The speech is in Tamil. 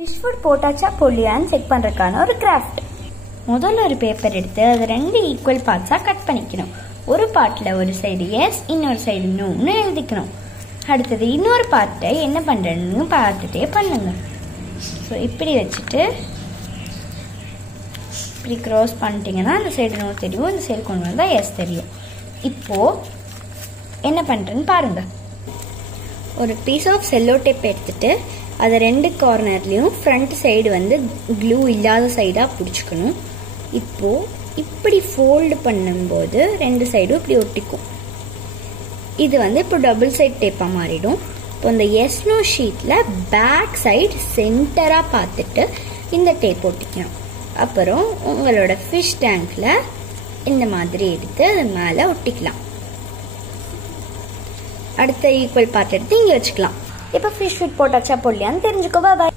ஃபிஷ் ஃபுட் போட்டாச்சா போடலையான்னு செக் பண்ணுறதுக்கான ஒரு கிராஃப்ட். முதல்ல ஒரு பேப்பர் எடுத்து அதை 2 ஈக்குவல் பார்ட்ஸாக கட் பண்ணிக்கணும். ஒரு பார்ட்டில் ஒரு சைடு எஸ், இன்னொரு சைடு நோன்னு எழுதிக்கணும். அடுத்தது இன்னொரு பார்ட்டை என்ன பண்ணுறேன்னு பார்த்துட்டே பண்ணுங்க. ஸோ இப்படி வச்சுட்டு இப்படி க்ராஸ் பண்ணிட்டீங்கன்னா அந்த சைடு நோ தெரியும், இந்த சைடு கொண்டு வந்தால் எஸ் தெரியும். இப்போது என்ன பண்ணுறேன்னு பாருங்கள். ஒரு பீஸ் ஆஃப் செல்லோ டேப் எடுத்துகிட்டு அதை 2 கார்னர்லேயும் ஃப்ரண்ட் சைடு வந்து க்ளூ இல்லாத சைடாக பிடிச்சிக்கணும். இப்போது இப்படி ஃபோல்டு பண்ணும்போது 2 சைடும் இப்படி ஒட்டிக்கும். இது வந்து இப்போ டபுள் சைட் டேப்பாக மாறிடும். இப்போ இந்த எஸ்னோ ஷீட்டில் பேக் சைடு சென்டராக பார்த்துட்டு இந்த டேப் ஒட்டிக்கணும். அப்புறம் உங்களோட ஃபிஷ் டேங்க்கில் இந்த மாதிரி எடுத்து அது மேலே ஒட்டிக்கலாம். அடுத்த ஈக்குவல் பார்ட் எடுத்து இங்கே வச்சுக்கலாம். இப்போ ஃபிஷ் ஃபுட் போட்டாச்சா போடலையான்னு தெரிஞ்சுக்கோ. பாய்.